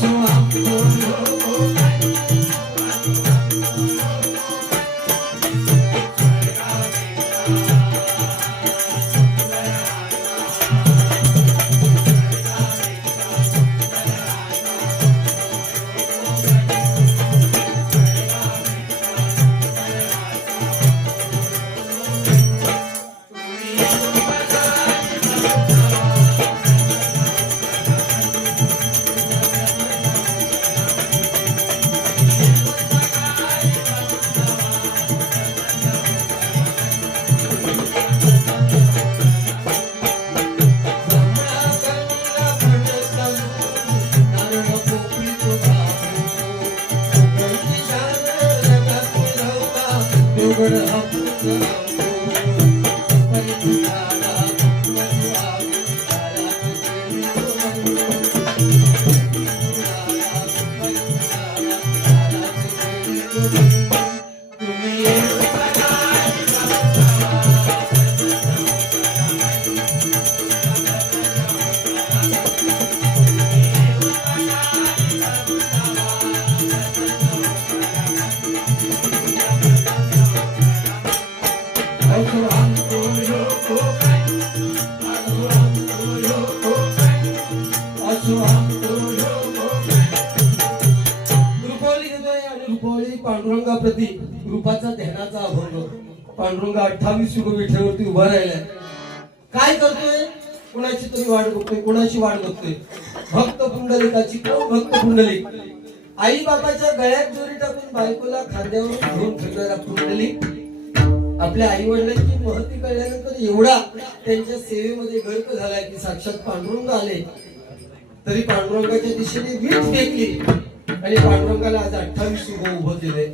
Jesus. Pandurang अठ्ठावीस युग विठेवरती उभा राहिलाय. काय करतोय? कुणाची तरी वाट बघतोय कुणाची वाट बघतोय? भक्त पुंडलिकाची कोण भक्त पुंडलिक? आई बाबाच्या गळ्यात दोरी टाकून बायकोला खांद्यावर घेऊन फिरणारा पुंडलिक. आपल्या आई वडिलांची महती कळल्यानंतर एवढा त्यांच्या सेवेमध्ये गर्क झालाय की साक्षात पांडुरंग आले. तरी पांडुरंगाच्या दिशेने वीट फेकली. आणि पांडुरंगाला आज अठ्ठावीस युग उभं केलंय.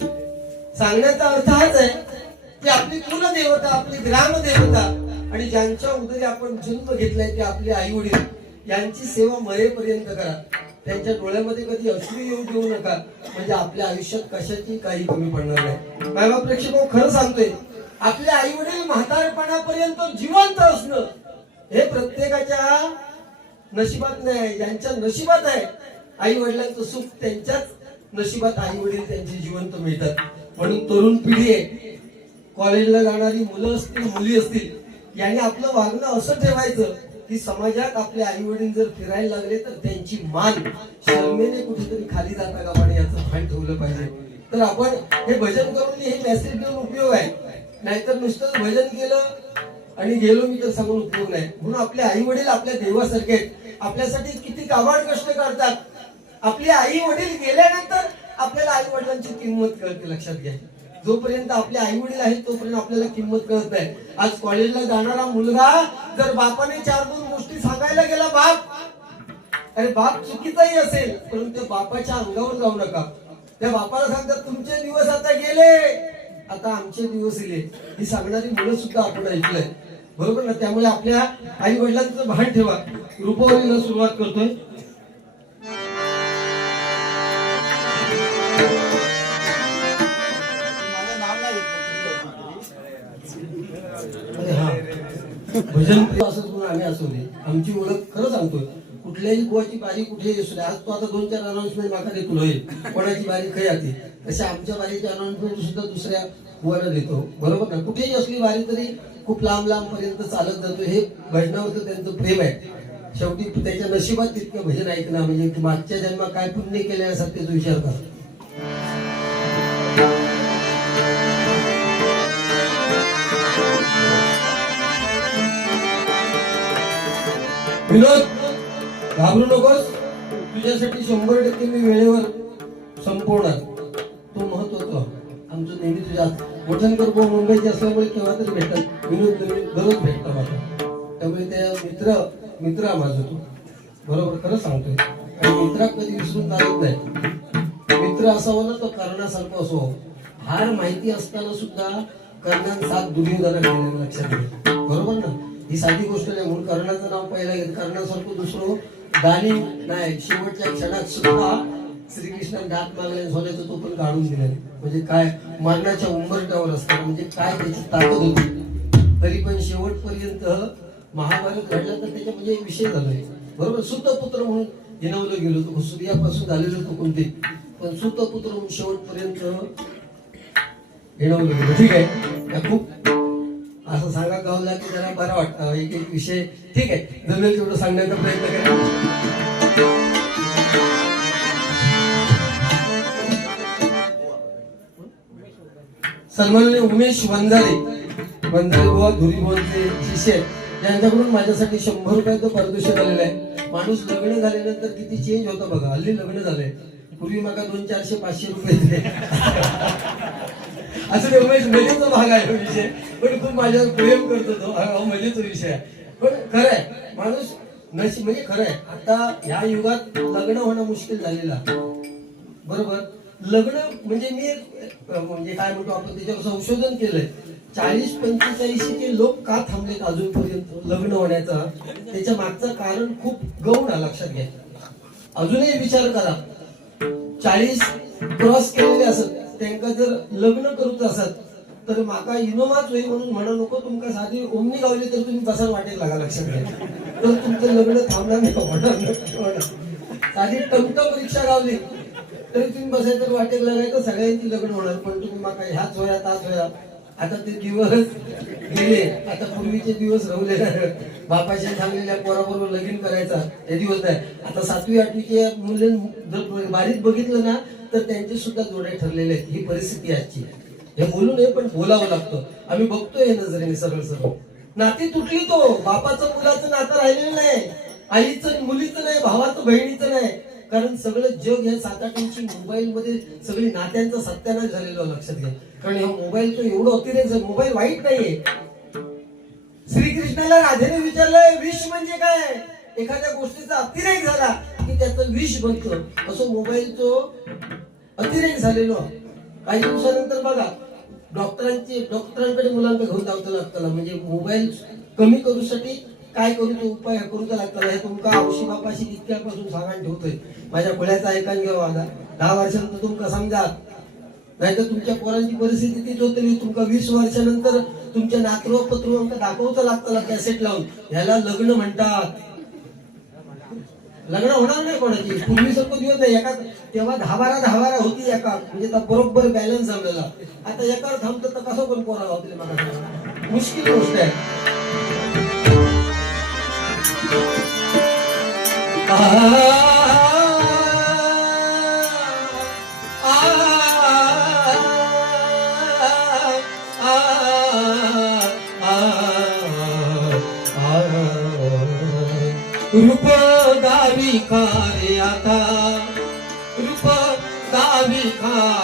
सांगण्याचा अर्थ हाच आहे ते आपली कुलदेवता आपली ग्रामदेवता. आणि ज्यांच्या उदरी आपण जन्म घेतलाय ते आपले आई वडील यांची सेवा मरेपर्यंत करा. त्यांच्या डोळ्यामध्ये कधी अश्रू येऊ देऊ नका. म्हणजे आपल्या आयुष्यात कशाची काही कमी पडणार नाही. मायबा प्रेक्षक हो, खरं सांगतोय. आपले आई वडील म्हातारपणापर्यंत जिवंत असणं हे प्रत्येकाच्या नशिबात नाही ज्यांच्या नशिबात आहे. आई वडिलांचं सुख त्यांच्याच नशिबात आई वडील त्यांचे जिवंत मिळतात. म्हणून तरुण पिढी आहे कॉलेजला जाणारी मुलं असतील मुली असतील यांनी आपलं वागणं असं ठेवायचं की समाजात आपले आई वडील जर फिरायला लागले तर त्यांची मान शर्मेने कुठेतरी खाली जाता का पाणी याचं भान ठेवलं पाहिजे. तर आपण हे भजन करून हे मेसेज देऊन उपयोग आहे. नाहीतर नुसतं भजन केलं आणि गेलो मी तर सांगून उपयोग नाही. म्हणून आपले आई वडील आपल्या देवासारखे आहेत. आपल्यासाठी किती काबाड कष्ट करतात. आपले आई वडील गेल्यानंतर आपल्याला आई वडिलांची किंमत कळते लक्षात घ्या. जोपर्यंत आपले आई वडील आहेत तोपर्यंत आपल्याला किंमत कळत नाही. आज कॉलेजला जाणारा मुलगा जर बापाने चार दोन गोष्टी सांगायला गेला बाप अरे बाप चुकीचाही असेल परंतु त्या बापाच्या अंगावर जाऊ नका. त्या बापाला सांगतात तुमचे दिवस आता गेले. आता आमचे दिवस इले ही सांगणारी मुलं सुद्धा आपण ऐकलंय. बरोबर ना? त्यामुळे आपल्या आई वडिलांचं भान ठेवा. रूपवलीला सुरुवात करतोय. भजन असंच म्हणून आम्ही असू दे. आमची ओळख खरं सांगतोय. कुठल्याही गोवाची बारी कुठेही असू दे. आज तो आता दोन चार अनाउन्समेंट माका देतो होईल. कोणाची बारी खरी आती तसे आमच्या बारीची अनाउन्समेंट सुद्धा दुसऱ्या बुवाला देतो. बरोबर ना कुठेही असली बारी तरी खूप लांब लांब पर्यंत चालत जातो. हे भजनावरचं त्यांचं प्रेम आहे. शेवटी त्याच्या नशिबात तितकं भजन ऐकणं म्हणजे मागच्या जन्मात काय पुण्य केले असतात त्याचा विचार करा विनोद घाबरू नकोस. तुझ्यासाठी शंभर टक्के मी वेळेवर संपवणार. तो महत्त्वाचा आमचं नेहमी तुझ्या मोठ्यांकर भाऊ मुंबईचे असल्यामुळे केव्हा तरी भेटतात. विनोद दररोज भेटता माझा त्यामुळे त्या मित्र मित्र हा माझा तू. बरोबर खरं सांगतोय. आणि मित्रा कधी विसरून चालत नाही. मित्र असावा ना तो कर्णासारखा असो. हार माहिती असताना सुद्धा कर्णान साथ दुर्योधना केलेलं लक्षात येईल बरोबर ना? ही साधी गोष्ट नाही. म्हणून कर्णाचं नाव पहिला घेत कर्णासारखं दुसरं हो. दानी नाही. शेवटच्या क्षणात सुद्धा श्रीकृष्णाने दात मागल्या सोन्याचं तो पण काढून दिला म्हणजे काय? मरणाच्या उंबरट्यावर असताना म्हणजे काय त्याची ताकद होती? तरी पण शेवटपर्यंत महाभारत घडलं तर त्याच्या म्हणजे विषय झालाय. बरोबर? सुतपुत्र म्हणून हिनवलं गेलो तो सूर्यापासून झालेलं तो कोणते? पण सुतपुत्र म्हणून शेवटपर्यंत हिनवलं गेलो. ठीक आहे? खूप असं सांगा गावला की जरा बरं वाटतं. एक एक विषय. ठीक आहे. जमेल तेवढं सांगण्याचा प्रयत्न करा सन्माननीय उमेश वंजारे वंजारे बुवा धुरी शिष्य यांच्याकडून माझ्यासाठी शंभर रुपयाचं पारितोषिक आलेलं आहे. माणूस लग्न झाल्यानंतर किती चेंज होतं बघा. हल्ली लग्न झालंय. पूर्वी मला दोन चारशे पाचशे रुपये दिले. असं ते उमेश मजेचा भाग आहे विषय. पण खूप माझ्यावर प्रेम करतो तो. हा मजेचा विषय आहे. पण खरं आहे माणूस नशी म्हणजे खरं आहे. आता ह्या युगात लग्न होणं मुश्किल झालेलं आहे. बरोबर? लग्न म्हणजे मी म्हणजे काय म्हणतो आपण त्याच्यावर संशोधन केलंय. चाळीस पंचेचाळीसचे लोक का थांबलेत अजूनपर्यंत लग्न होण्याचा? त्याच्या मागचं कारण खूप गौण आहे लक्षात घ्या. अजूनही विचार करा. चाळीस क्रॉस केलेले असत. त्यांना जर लग्न करूच असत तर माका इनोवाच होई म्हणून म्हणा नको तुमका साधी ओमनी गावली तर तुम्ही बसायला वाटेल लागा लक्षात घ्या. तर तुमचं लग्न थांबणार नाही होणार साधी टमटम रिक्षा गावली तरी तुम्ही बसायचं वाटेल लागायचं सगळ्यांची लग्न होणार. पण तुम्ही माका ह्याच होया ताच होया आता ते दिवस गेले आता पूर्वीचे दिवस राहले. बापाच्या सांगलेल्या पोराबरोबर लगीन करायचा हे दिवस नाही आता सातवी आठवीचे मुले जर बारीक बघितलं ना तर त्यांचे सुद्धा जोडे ठरलेले आहेत. ही परिस्थिती आजची हे बोलू नये पण बोलावं लागतं. आम्ही बघतोय हे नजरेने सरळ सरळ. नाती तुटली तो. बापाचं मुलाचं नातं राहिलेलं नाही. आईचं मुलीचं नाही भावाचं बहिणीचं नाही. कारण सगळं जग या सात आठ इंची मोबाईल मध्ये सगळी नात्यांचा सत्यानाश झालेला लक्षात घ्या. कारण ह्या मोबाईलचं एवढं अतिरेक मोबाईल वाईट नाहीये. श्रीकृष्णाला राधेने विचारलंय विष म्हणजे काय? एखाद्या गोष्टीचा अतिरेक झाला की त्याचं विष बनतं. असं मोबाईलचं अतिरेक झालेलो. काही दिवसानंतर बघा डॉक्टरांची डॉक्टरांकडे मुलांकडे घेऊन जावं लागतं म्हणजे मोबाईल कमी करूसाठी काय करू तो उपाय करू लागतं हे तुमका औषधी बापाशी इतक्यापासून सांगायला ठेवतोय. माझ्या खुल्याचा ऐकायला घ्यावा आता दहा वर्षानंतर तुमका समजा. नाहीतर तुमच्या पोरांची परिस्थिती तीच होतली तुमका वीस वर्षानंतर तुमच्या नातरू पत्रू दाखवता दाखवचं लागतं कॅसेट लावून. ह्याला लग्न म्हणतात. लग्न होणार नाही कोणाची. पूर्वी सारखं दिवस नाही एका तेव्हा दहा बारा दहा बारा होती एका. म्हणजे आता बरोबर बॅलन्स जमलेला. आता एकावर थांबतो तर कसं पण पोरा होते मला मुश्किल गोष्ट आहे. か。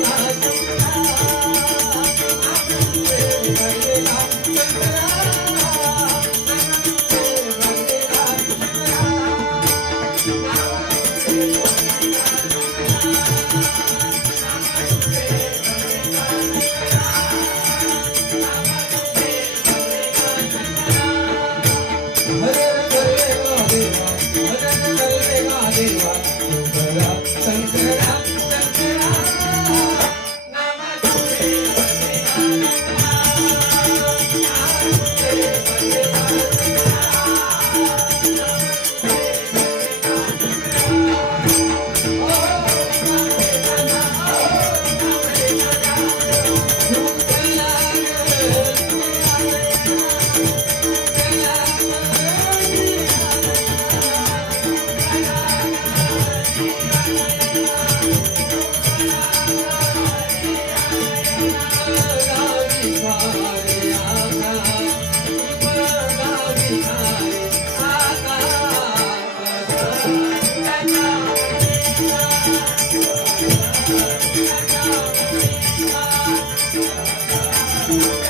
धन्यवाद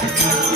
खूप खूप